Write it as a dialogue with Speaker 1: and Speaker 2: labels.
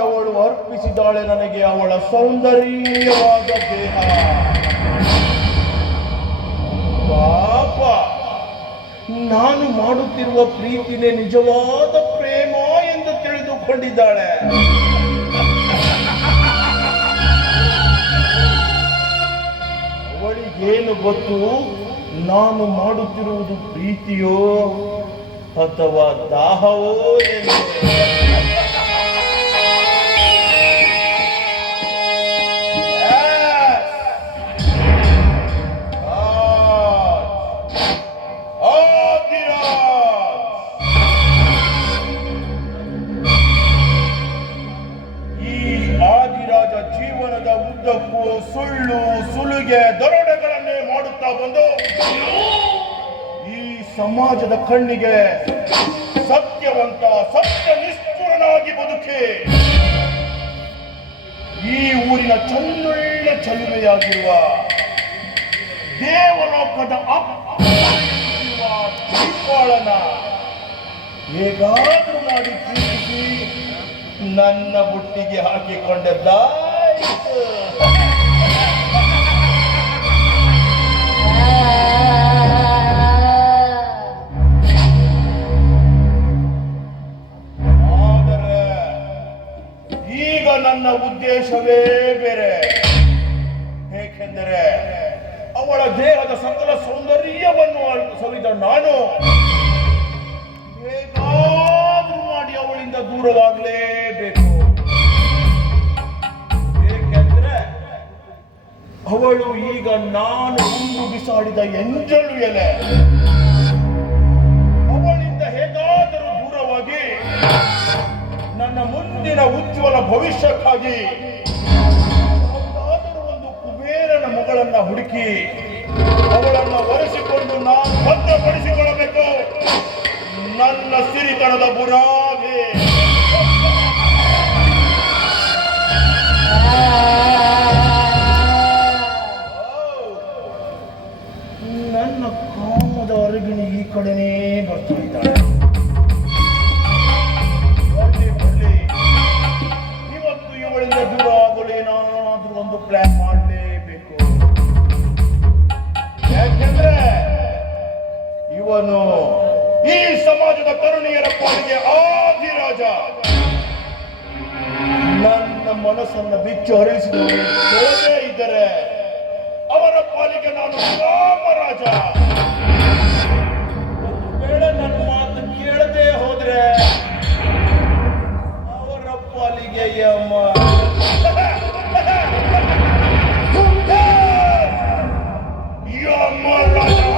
Speaker 1: ಅರ್ಪಿಸಿದಾಳೆ ನನಗೆ ಅವಳ ಸೌಂದರ್ಯವಾದ ದೇಹ. ಪಾಪ, ನಾನು ಮಾಡುತ್ತಿರುವ ಪ್ರೀತಿನೇ ನಿಜವಾದ ಪ್ರೇಮ ಎಂದು ತಿಳಿದುಕೊಂಡಿದ್ದಾಳೆ. ಅವಳಿಗೇನು ಗೊತ್ತು? ನಾನು ಮಾಡುತ್ತಿರುವುದು ಪ್ರೀತಿಯೋ ಅಥವಾ ದಾಹವೋ ಎಂದು. ಸುಳ್ಳು ಸುಲಿಗೆ ದರೋಡೆಗಳನ್ನೇ ಮಾಡುತ್ತಾ ಬಂದು ಈ ಸಮಾಜದ ಕಣ್ಣಿಗೆ ಸತ್ಯವಂತ, ಸತ್ಯ ನಿಷ್ಠುರನಾಗಿ ಬದುಕಿ ಈ ಊರಿನ ಚಂದೊಳ್ಳೆ ಚಲುವೆಯಾಗಿರುವ ದೇವಲೋಕದ ಅಪ್ಪ ದೀಪಾಳನ ಹೇಗಾದರೂ ಮಾಡಿ ಪ್ರೀತಿಸಿ ನನ್ನ ಬುಟ್ಟಿಗೆ ಹಾಕಿಕೊಂಡದ್ದಾಯ್ತು. ನನ್ನ ಉದ್ದೇಶವೇ ಬೇರೆ. ಏಕೆಂದರೆ ಅವಳ ದೇಹದ ಸಕಲ ಸೌಂದರ್ಯವನ್ನು ಸವಿದ ನಾನು ಹೇಗಾದ್ರೂ ಮಾಡಿ ಅವಳಿಂದ ದೂರವಾಗಲೇಬೇಕು. ಏಕೆಂದ್ರೆ ಅವಳು ಈಗ ನಾನು ಉಂಡು ಬಿಸಾಡಿದ ಎಂಜಲು ಎಲೆ. ಯಾವುದಾದರೂ ಒಂದು ಕುಬೇರನ ಮಗಳನ್ನ ಹುಡುಕಿ ಅವಳನ್ನ ಒರೆಸಿಕೊಂಡು ನಾನು ಭದ್ರಪಡಿಸಿಕೊಳ್ಳಬೇಕು. ನನ್ನ ಸಿರಿತನದ ಬುರಾಗೆ ನನ್ನ ಕಾಮದ ಅರಗಿಣಿ ಈ ಕಡೆನೇ ಬರ್ತಾ ಇದ್ದಾಳೆ. ಯಾಕೆಂದ್ರೆ ಇವನು ಈ ಸಮಾಜದ ಕರುಣಿಯರ ಪಾಲಿಗೆ ಆದಿರಾಜ ನನ್ನ ಮನಸ್ಸನ್ನ ಬಿಚ್ಚು ಹರಿಸಿದರೆ ಇದ್ದರೆ ಅವರ ಪಾಲಿಗೆ ನಾನು ರಾಮರಾಜ ಒಂದು ವೇಳೆ ನನ್ನ ಮಾತು ಕೇಳದೆ ಹೋದ್ರೆ ಅವರ ಪಾಲಿಗೆ ಯಮ್ಮ 我操